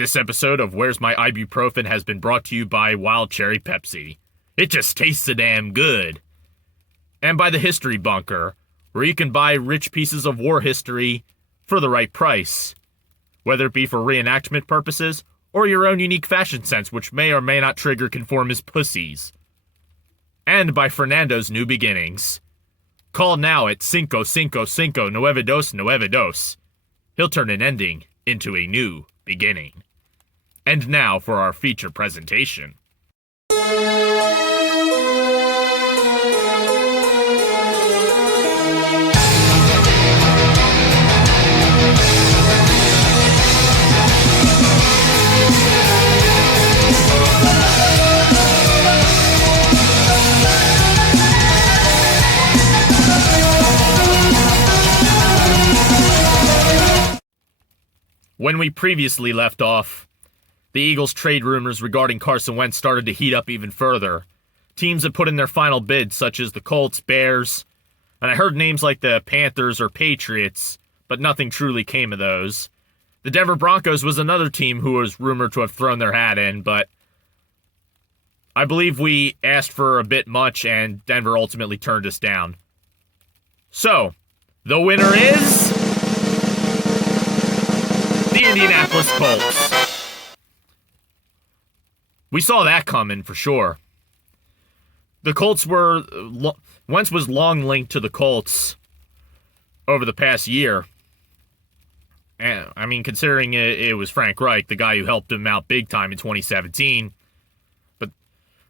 This episode of Where's My Ibuprofen has been brought to you by Wild Cherry Pepsi. It just tastes so damn good. And by the History Bunker, where you can buy rich pieces of war history for the right price. Whether it be for reenactment purposes, or your own unique fashion sense, which may or may not trigger conformist pussies. And by Fernando's New Beginnings. Call now at 555-9292. He'll turn an ending into a new beginning. And now for our feature presentation. When we previously left off, the Eagles' trade rumors regarding Carson Wentz started to heat up even further. Teams had put in their final bids, such as the Colts, Bears, and I heard names like the Panthers or Patriots, but nothing truly came of those. The Denver Broncos was another team who was rumored to have thrown their hat in, but I believe we asked for a bit much, and Denver ultimately turned us down. So, the winner is the Indianapolis Colts. We saw that coming for sure. The Colts were... Wentz was long linked to the Colts over the past year. And, I mean, considering it was Frank Reich, the guy who helped him out big time in 2017. But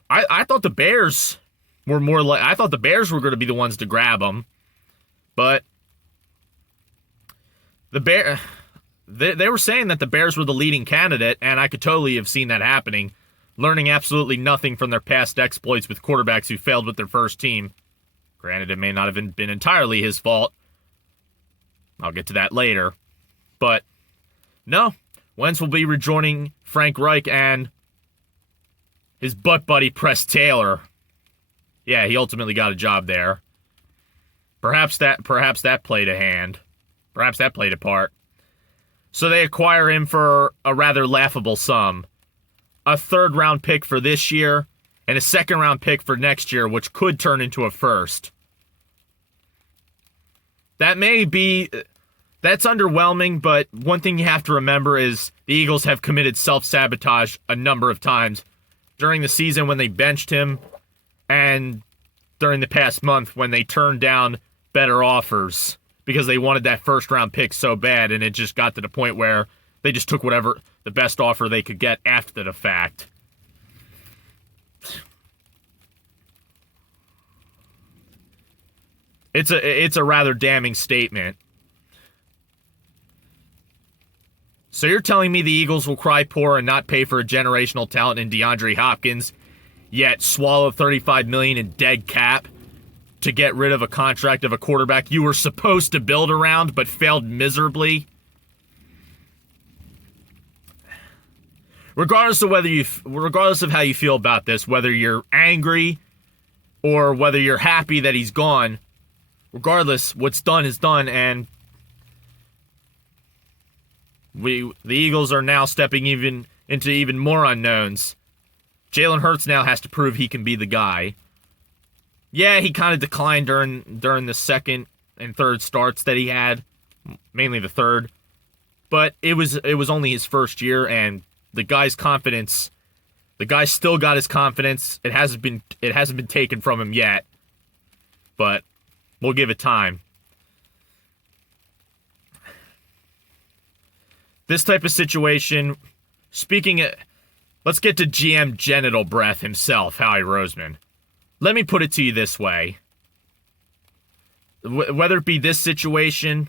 I thought the Bears were more like... I thought the Bears were going to be the ones to grab him. But they were saying that the Bears were the leading candidate, and I could totally have seen that happening, learning absolutely nothing from their past exploits with quarterbacks who failed with their first team. Granted, it may not have been entirely his fault. I'll get to that later. But, no, Wentz will be rejoining Frank Reich and his butt buddy Press Taylor. Yeah, he ultimately got a job there. Perhaps that played a hand. Perhaps that played a part. So they acquire him for a rather laughable sum. A third-round pick for this year, and a second-round pick for next year, which could turn into a first. That's underwhelming, but one thing you have to remember is the Eagles have committed self-sabotage a number of times during the season when they benched him, and during the past month when they turned down better offers because they wanted that first-round pick so bad, and it just got to the point where they just took whatever the best offer they could get after the fact. It's a rather damning statement. So you're telling me the Eagles will cry poor and not pay for a generational talent in DeAndre Hopkins, yet swallow $35 million in dead cap to get rid of a contract of a quarterback you were supposed to build around but failed miserably? Regardless of how you feel about this, whether you're angry or whether you're happy that he's gone, regardless, what's done is done, and the Eagles are now stepping into even more unknowns. Jalen Hurts now has to prove he can be the guy. Yeah, he kind of declined during the second and third starts that he had, mainly the third, but it was only his first year, and the guy's still got his confidence. It hasn't been taken from him yet, but we'll give it time. This type of situation, let's get to GM Genital Breath himself, Howie Roseman. Let me put it to you this way. Whether it be this situation,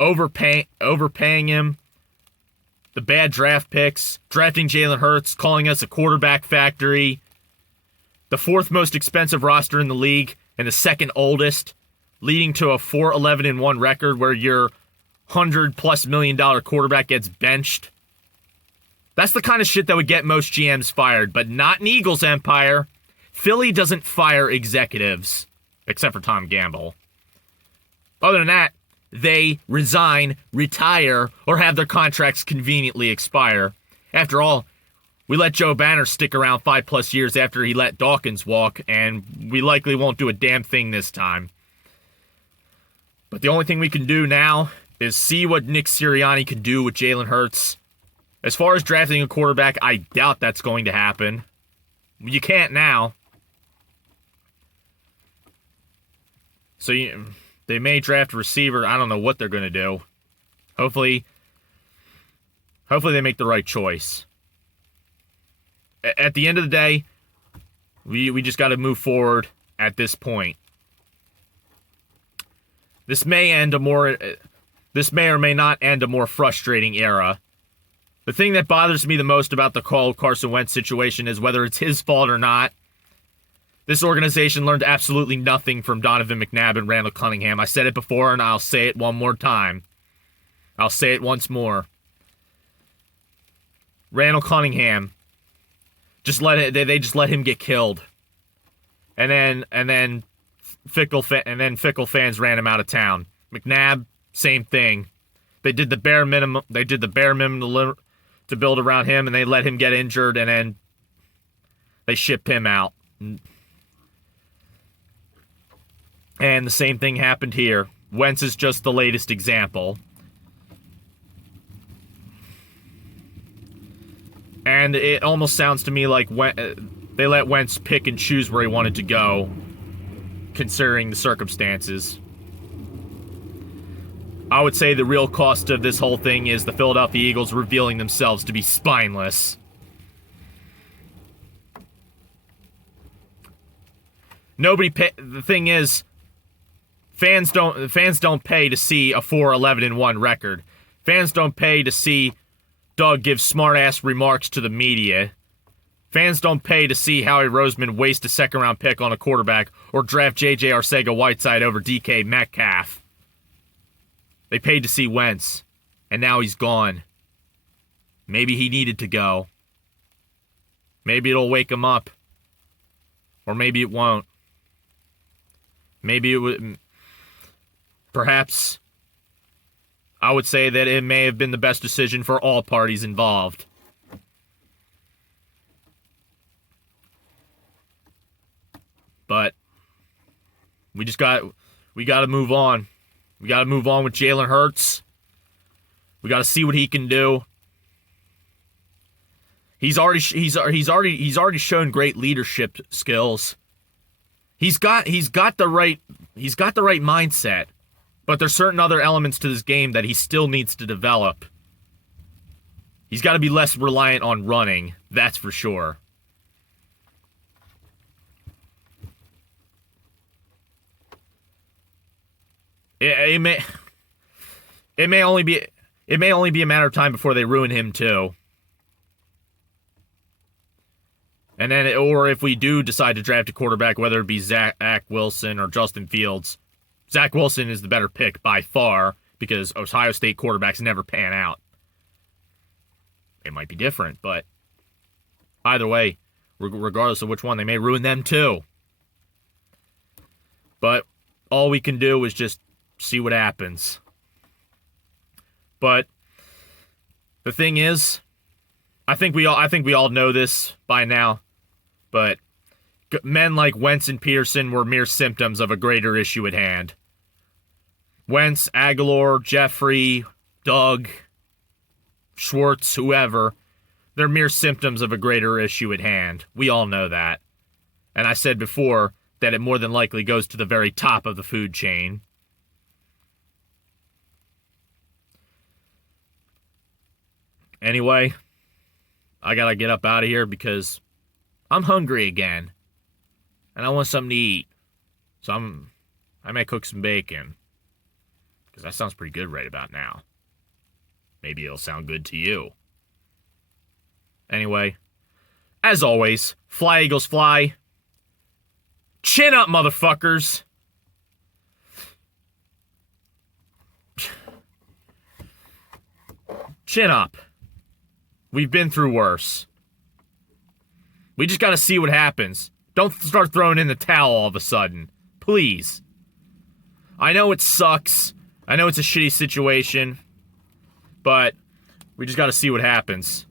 overpaying him, the bad draft picks, drafting Jalen Hurts, calling us a quarterback factory, the fourth most expensive roster in the league, and the second oldest, leading to a 4-11-1 record where your $100+ million quarterback gets benched. That's the kind of shit that would get most GMs fired, but not in Eagles empire. Philly doesn't fire executives, except for Tom Gamble. Other than that, they resign, retire, or have their contracts conveniently expire. After all, we let Joe Banner stick around 5+ years after he let Dawkins walk, and we likely won't do a damn thing this time. But the only thing we can do now is see what Nick Sirianni can do with Jalen Hurts. As far as drafting a quarterback, I doubt that's going to happen. You can't now. So they may draft a receiver. I don't know what they're going to do. Hopefully they make the right choice. At the end of the day, we just got to move forward at this point. This may or may not end a more frustrating era. The thing that bothers me the most about the Carson Wentz situation is whether it's his fault or not. This organization learned absolutely nothing from Donovan McNabb and Randall Cunningham. I said it before, and I'll say it one more time. I'll say it once more. Randall Cunningham, they just let him get killed, and then fickle fans ran him out of town. McNabb, same thing. They did the bare minimum. They did the bare minimum to build around him, and they let him get injured, and then they shipped him out. And the same thing happened here. Wentz is just the latest example. And it almost sounds to me like they let Wentz pick and choose where he wanted to go, considering the circumstances. I would say the real cost of this whole thing is the Philadelphia Eagles revealing themselves to be spineless. The thing is, fans don't pay to see a 4-11-1 record. Fans don't pay to see Doug give smart-ass remarks to the media. Fans don't pay to see Howie Roseman waste a second-round pick on a quarterback or draft J.J. Arcega-Whiteside over DK Metcalf. They paid to see Wentz, and now he's gone. Maybe he needed to go. Maybe it'll wake him up. Or maybe it won't. Maybe it would. Perhaps I would say that it may have been the best decision for all parties involved. But we got to move on. We got to move on with Jalen Hurts. We got to see what he can do. He's already shown great leadership skills. He's got the right mindset. But there's certain other elements to this game that he still needs to develop. He's got to be less reliant on running, that's for sure. It may only be a matter of time before they ruin him too. And then, or if we do decide to draft a quarterback, whether it be Zach Wilson or Justin Fields, Zach Wilson is the better pick by far because Ohio State quarterbacks never pan out. It might be different, but either way, regardless of which one, they may ruin them too. But all we can do is just see what happens. But the thing is, I think we all know this by now, but men like Wentz and Peterson were mere symptoms of a greater issue at hand. Wentz, Aguilar, Jeffrey, Doug, Schwartz, whoever, they're mere symptoms of a greater issue at hand. We all know that. And I said before that it more than likely goes to the very top of the food chain. Anyway, I gotta get up out of here because I'm hungry again. And I want something to eat. So I may cook some bacon. Because that sounds pretty good right about now. Maybe it'll sound good to you. Anyway, as always, fly Eagles fly. Chin up, motherfuckers. Chin up. We've been through worse. We just gotta see what happens. Don't start throwing in the towel all of a sudden. Please. I know it sucks. I know it's a shitty situation. But we just gotta see what happens.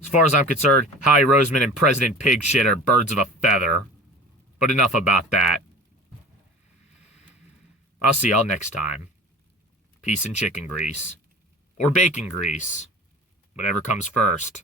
As far as I'm concerned, Howie Roseman and President Pig shit are birds of a feather. But enough about that. I'll see y'all next time. Peace and chicken grease. Or bacon grease. Whatever comes first.